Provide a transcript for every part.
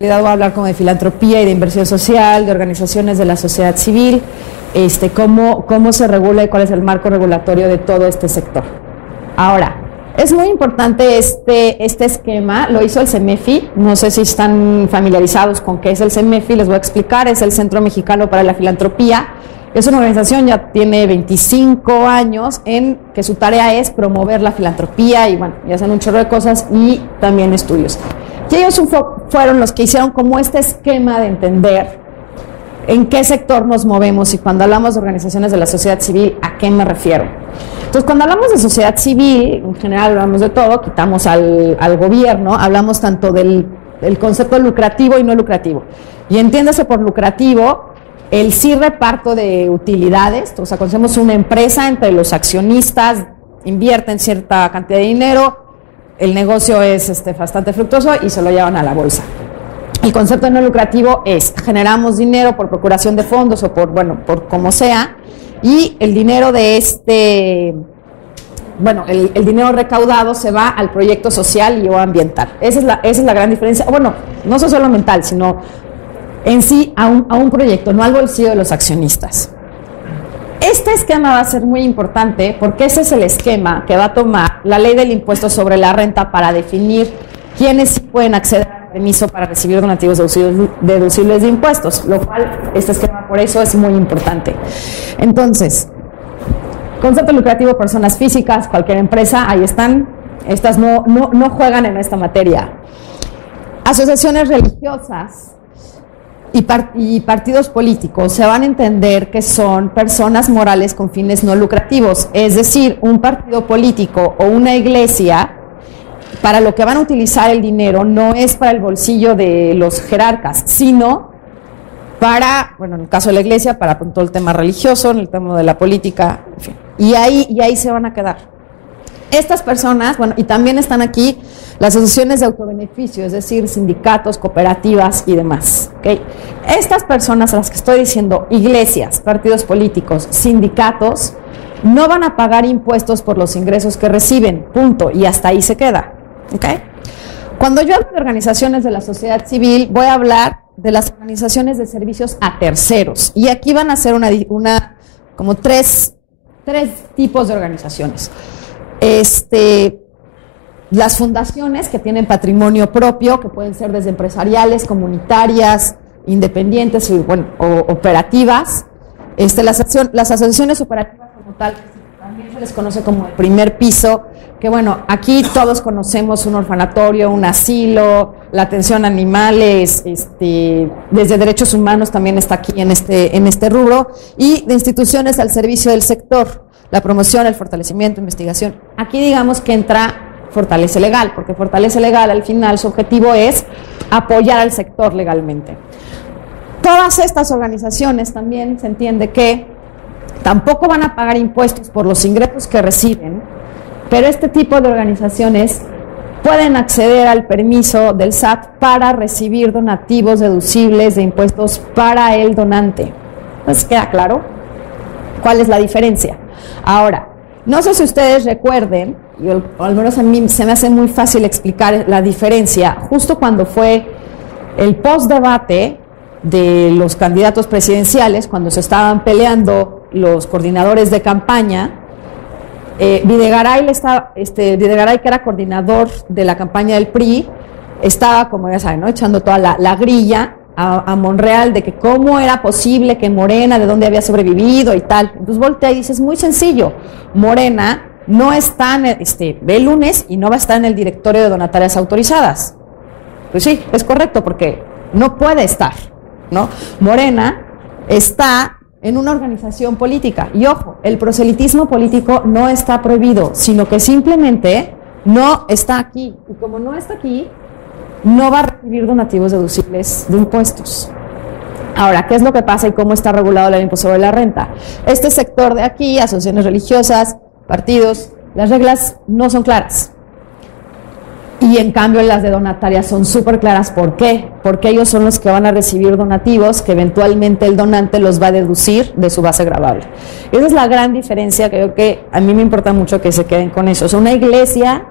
realidad voy a hablar como de filantropía y de inversión social, de organizaciones de la sociedad civil, cómo se regula y cuál es el marco regulatorio de todo este sector. Ahora, es muy importante este esquema, lo hizo el CEMEFI, no sé si están familiarizados con qué es el CEMEFI, les voy a explicar, es el Centro Mexicano para la Filantropía. Es una organización, ya tiene 25 años, en que su tarea es promover la filantropía y bueno, y hacen un chorro de cosas y también estudios. Y ellos fueron los que hicieron como este esquema de entender en qué sector nos movemos y cuando hablamos de organizaciones de la sociedad civil, ¿a qué me refiero? Entonces, cuando hablamos de sociedad civil, en general hablamos de todo, quitamos al gobierno, hablamos tanto del concepto lucrativo y no lucrativo. Y entiéndase por lucrativo el sí reparto de utilidades, o sea, conocemos una empresa entre los accionistas, invierten cierta cantidad de dinero, el negocio es bastante fructuoso y se lo llevan a la bolsa. El concepto no lucrativo es, generamos dinero por procuración de fondos o por como sea, y el dinero de el dinero recaudado se va al proyecto social y o ambiental. Esa es la gran diferencia. Bueno, no solo ambiental, sino en sí a un proyecto, no al bolsillo de los accionistas. Este esquema va a ser muy importante porque ese es el esquema que va a tomar la ley del impuesto sobre la renta para definir quiénes sí pueden acceder al permiso para recibir donativos deducibles de impuestos, lo cual este esquema por eso es muy importante. Entonces, concepto lucrativo, personas físicas, cualquier empresa, ahí están, estas no juegan en esta materia. Asociaciones religiosas y partidos políticos se van a entender que son personas morales con fines no lucrativos, es decir, un partido político o una iglesia, para lo que van a utilizar el dinero no es para el bolsillo de los jerarcas, sino para, en el caso de la iglesia, para todo el tema religioso, en el tema de la política, en fin, y ahí se van a quedar. Estas personas, y también están aquí las asociaciones de autobeneficio, es decir, sindicatos, cooperativas y demás, ¿okay? Estas personas a las que estoy diciendo, iglesias, partidos políticos, sindicatos, no van a pagar impuestos por los ingresos que reciben, punto, y hasta ahí se queda, ¿okay? Cuando yo hablo de organizaciones de la sociedad civil, voy a hablar de las organizaciones de servicios a terceros, y aquí van a ser como tres tipos de organizaciones. Las fundaciones que tienen patrimonio propio, que pueden ser desde empresariales, comunitarias, independientes o operativas. Las asociaciones operativas como tal, también se les conoce como el primer piso, que aquí todos conocemos un orfanatorio, un asilo, la atención a animales, desde derechos humanos también está aquí en este rubro, y de instituciones al servicio del sector, la promoción, el fortalecimiento, investigación. Aquí digamos que entra Fortalece Legal, porque Fortalece Legal al final su objetivo es apoyar al sector legalmente. Todas estas organizaciones también se entiende que tampoco van a pagar impuestos por los ingresos que reciben, pero este tipo de organizaciones pueden acceder al permiso del SAT para recibir donativos deducibles de impuestos para el donante. ¿Les queda claro cuál es la diferencia? Ahora, no sé si ustedes recuerden, o al menos a mí se me hace muy fácil explicar la diferencia, justo cuando fue el postdebate de los candidatos presidenciales, cuando se estaban peleando los coordinadores de campaña, Videgaray, que era coordinador de la campaña del PRI, estaba, como ya saben, echando toda la grilla a Monreal de que cómo era posible que Morena, de dónde había sobrevivido y tal. Entonces voltea y dice, es muy sencillo, Morena no está ve el lunes y no va a estar en el directorio de donatarias autorizadas. Pues sí, es correcto, porque no puede estar, ¿no? Morena está en una organización política, y ojo, el proselitismo político no está prohibido, sino que simplemente no está aquí, y como no está aquí, no va a recibir donativos deducibles de impuestos. Ahora, ¿qué es lo que pasa y cómo está regulado el impuesto sobre la renta? Este sector de aquí, asociaciones religiosas, partidos, las reglas no son claras. Y en cambio las de donatarias son súper claras. ¿Por qué? Porque ellos son los que van a recibir donativos que eventualmente el donante los va a deducir de su base gravable. Esa es la gran diferencia, creo que a mí me importa mucho que se queden con eso. O sea, una iglesia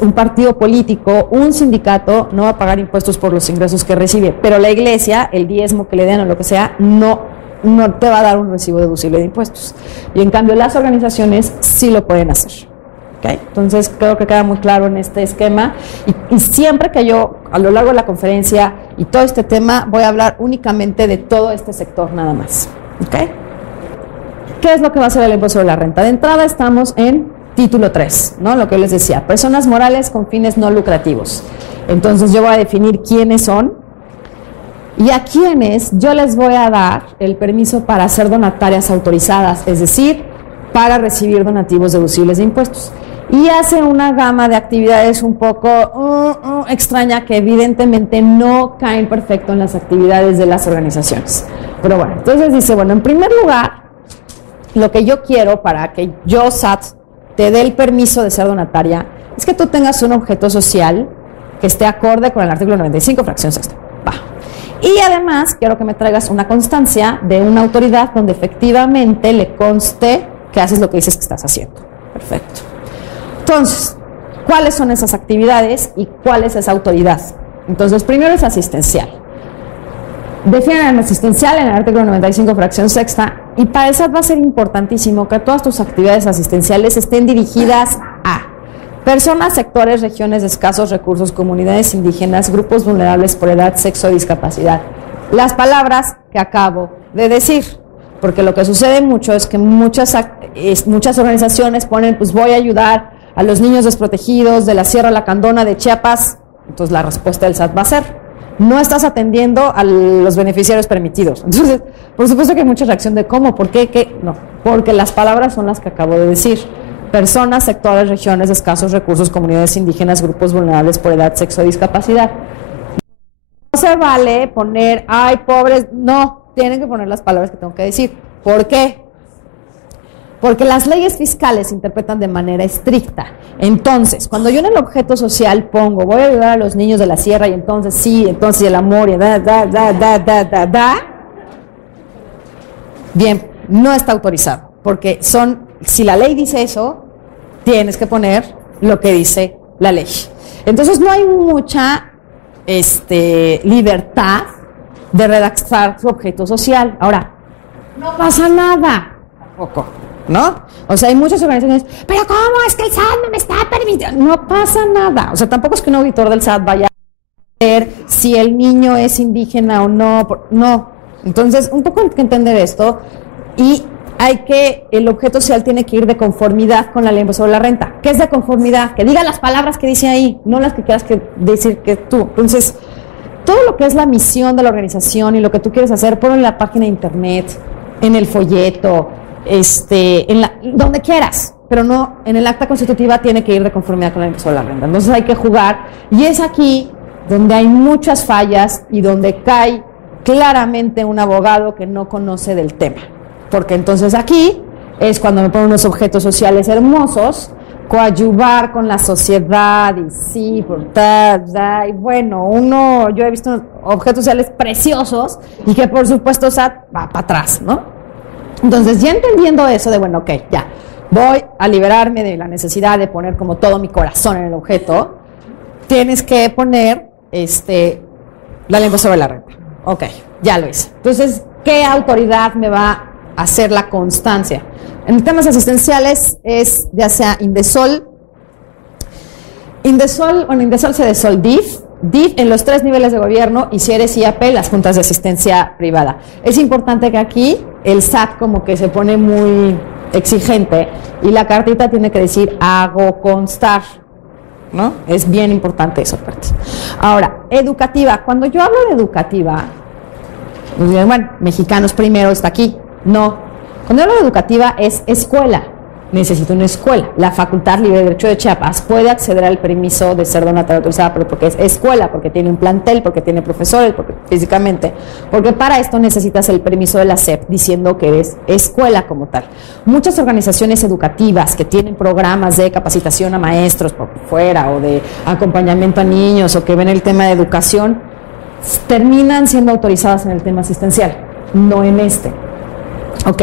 un partido político, un sindicato, no va a pagar impuestos por los ingresos que recibe, pero la iglesia, el diezmo que le den o lo que sea, no te va a dar un recibo deducible de impuestos. Y en cambio las organizaciones sí lo pueden hacer. ¿Okay? Entonces creo que queda muy claro en este esquema y siempre que yo a lo largo de la conferencia y todo este tema voy a hablar únicamente de todo este sector nada más. ¿Okay? ¿Qué es lo que va a hacer el impuesto sobre la renta? De entrada estamos en título 3, ¿no? Lo que les decía, personas morales con fines no lucrativos. Entonces yo voy a definir quiénes son y a quiénes yo les voy a dar el permiso para ser donatarias autorizadas, es decir, para recibir donativos deducibles de impuestos. Y hace una gama de actividades un poco extraña que evidentemente no caen perfecto en las actividades de las organizaciones. Pero bueno, entonces dice, bueno, en primer lugar, lo que yo quiero para que yo, SAT, te dé el permiso de ser donataria es que tú tengas un objeto social que esté acorde con el artículo 95, fracción sexta. Va. Y además quiero que me traigas una constancia de una autoridad donde efectivamente le conste que haces lo que dices que estás haciendo. Perfecto. Entonces, ¿cuáles son esas actividades y cuál es esa autoridad? Entonces, primero es asistencial. Definen el asistencial en el artículo 95, fracción sexta, y para eso va a ser importantísimo que todas tus actividades asistenciales estén dirigidas a personas, sectores, regiones de escasos recursos, comunidades indígenas, grupos vulnerables por edad, sexo o discapacidad. Las palabras que acabo de decir, porque lo que sucede mucho es que muchas organizaciones ponen, pues voy a ayudar a los niños desprotegidos de la Sierra Lacandona de Chiapas, entonces la respuesta del SAT va a ser, no estás atendiendo a los beneficiarios permitidos. Entonces, por supuesto que hay mucha reacción de ¿cómo? ¿Por qué? ¿Qué? No, porque las palabras son las que acabo de decir. Personas, sectores, regiones de escasos recursos, comunidades indígenas, grupos vulnerables por edad, sexo o discapacidad. No se vale poner, ay, pobres, no, tienen que poner las palabras que tengo que decir. ¿Por qué? Porque las leyes fiscales se interpretan de manera estricta. Entonces, cuando yo en el objeto social pongo, voy a ayudar a los niños de la sierra, y entonces sí, entonces el amor, y bien, no está autorizado. Porque si la ley dice eso, tienes que poner lo que dice la ley. Entonces, no hay mucha libertad de redactar su objeto social. Ahora, no pasa nada, tampoco, ¿no? O sea, hay muchas organizaciones, pero ¿cómo es que el SAT no me está permitiendo? No pasa nada. O sea, tampoco es que un auditor del SAT vaya a ver si el niño es indígena o no. No. Entonces, un poco hay que entender esto y el objeto social tiene que ir de conformidad con la ley sobre la renta. ¿Qué es de conformidad? Que diga las palabras que dice ahí, no las que quieras decir que tú. Entonces, todo lo que es la misión de la organización y lo que tú quieres hacer, ponlo en la página de internet, en el folleto, donde quieras, pero no, en el acta constitutiva tiene que ir de conformidad con la ley sobre la renta. Entonces hay que jugar, y es aquí donde hay muchas fallas y donde cae claramente un abogado que no conoce del tema. Porque entonces aquí es cuando me ponen unos objetos sociales hermosos, coadyuvar con la sociedad, y sí, y bueno, yo he visto unos objetos sociales preciosos y que por supuesto SAT va para atrás, ¿no? Entonces, ya entendiendo eso de, bueno, ok, ya, voy a liberarme de la necesidad de poner como todo mi corazón en el objeto, tienes que poner la ley sobre la renta. Ok, ya lo hice. Entonces, ¿qué autoridad me va a hacer la constancia? En temas asistenciales es ya sea Indesol, CDSOL, DIF en los 3 niveles de gobierno, y si eres IAP, las juntas de asistencia privada. Es importante que aquí el SAT como que se pone muy exigente y la cartita tiene que decir hago constar, ¿no? Es bien importante eso. Ahora, educativa. Cuando yo hablo de educativa, bueno, mexicanos primero está aquí. No. Cuando hablo de educativa es escuela. Necesito una escuela. La Facultad Libre de Derecho de Chiapas puede acceder al permiso de ser donataria autorizada, pero porque es escuela, porque tiene un plantel, porque tiene profesores, porque físicamente, porque para esto necesitas el permiso de la SEP diciendo que eres escuela como tal. Muchas organizaciones educativas que tienen programas de capacitación a maestros por fuera o de acompañamiento a niños o que ven el tema de educación, terminan siendo autorizadas en el tema asistencial, no en este. ¿Ok?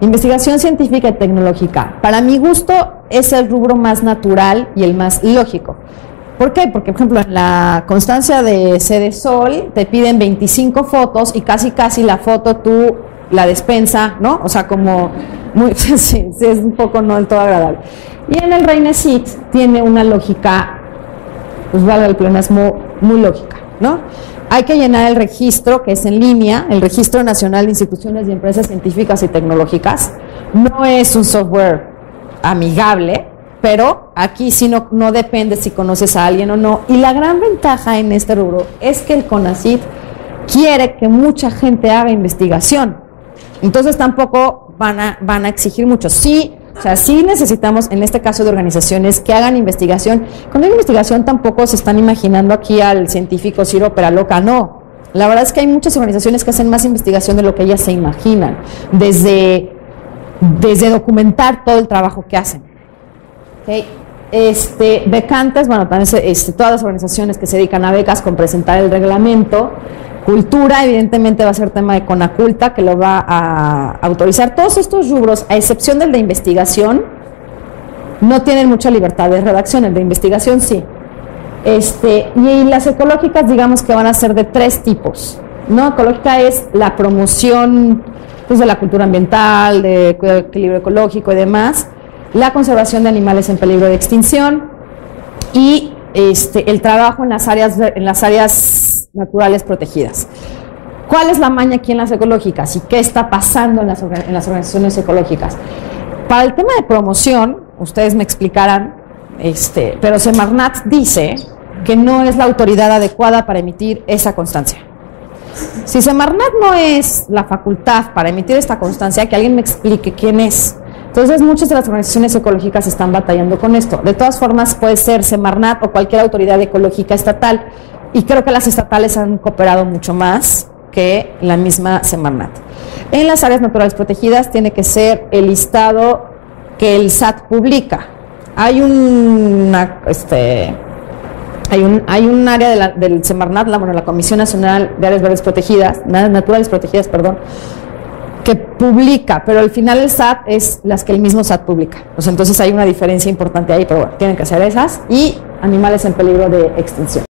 Investigación científica y tecnológica. Para mi gusto, es el rubro más natural y el más lógico. ¿Por qué? Porque, por ejemplo, en la constancia de Cedesol te piden 25 fotos y casi la foto tú la despensa, ¿no? O sea, como muy, sí, es un poco no del todo agradable. Y en el Reinesit tiene una lógica, pues valga el pleonasmo, muy lógica, ¿no? Hay que llenar el registro, que es en línea, el Registro Nacional de Instituciones y Empresas Científicas y Tecnológicas. No es un software amigable, pero aquí sí no depende si conoces a alguien o no. Y la gran ventaja en este rubro es que el CONACYT quiere que mucha gente haga investigación. Entonces tampoco van a exigir mucho. Sí, o sea, sí necesitamos, en este caso de organizaciones, que hagan investigación. Cuando hay investigación tampoco se están imaginando aquí al científico Ciro Peraloca, no. La verdad es que hay muchas organizaciones que hacen más investigación de lo que ellas se imaginan, desde documentar todo el trabajo que hacen. Okay. Becantes, bueno, también todas las organizaciones que se dedican a becas con presentar el reglamento. Cultura, evidentemente va a ser tema de Conaculta, que lo va a autorizar. Todos estos rubros, a excepción del de investigación, no tienen mucha libertad de redacción. El de investigación sí. Y las ecológicas, digamos que van a ser de 3 tipos, ¿no? Ecológica es la promoción, pues, de la cultura ambiental, de cuidado del equilibrio ecológico y demás, la conservación de animales en peligro de extinción y el trabajo en las áreas naturales protegidas. ¿Cuál es la maña aquí en las ecológicas y qué está pasando en las organizaciones ecológicas? Para el tema de promoción, ustedes me explicarán, pero Semarnat dice que no es la autoridad adecuada para emitir esa constancia. Si Semarnat no es la facultad para emitir esta constancia, que alguien me explique quién es. Entonces, muchas de las organizaciones ecológicas están batallando con esto. De todas formas, puede ser Semarnat o cualquier autoridad ecológica estatal, y creo que las estatales han cooperado mucho más que la misma Semarnat. En las áreas naturales protegidas tiene que ser el listado que el SAT publica. Hay un área del Semarnat, la Comisión Nacional de Áreas Verdes Protegidas, Naturales Protegidas, perdón, que publica, pero al final el SAT es las que el mismo SAT publica. Pues entonces hay una diferencia importante ahí, pero bueno, tienen que ser esas, y animales en peligro de extinción.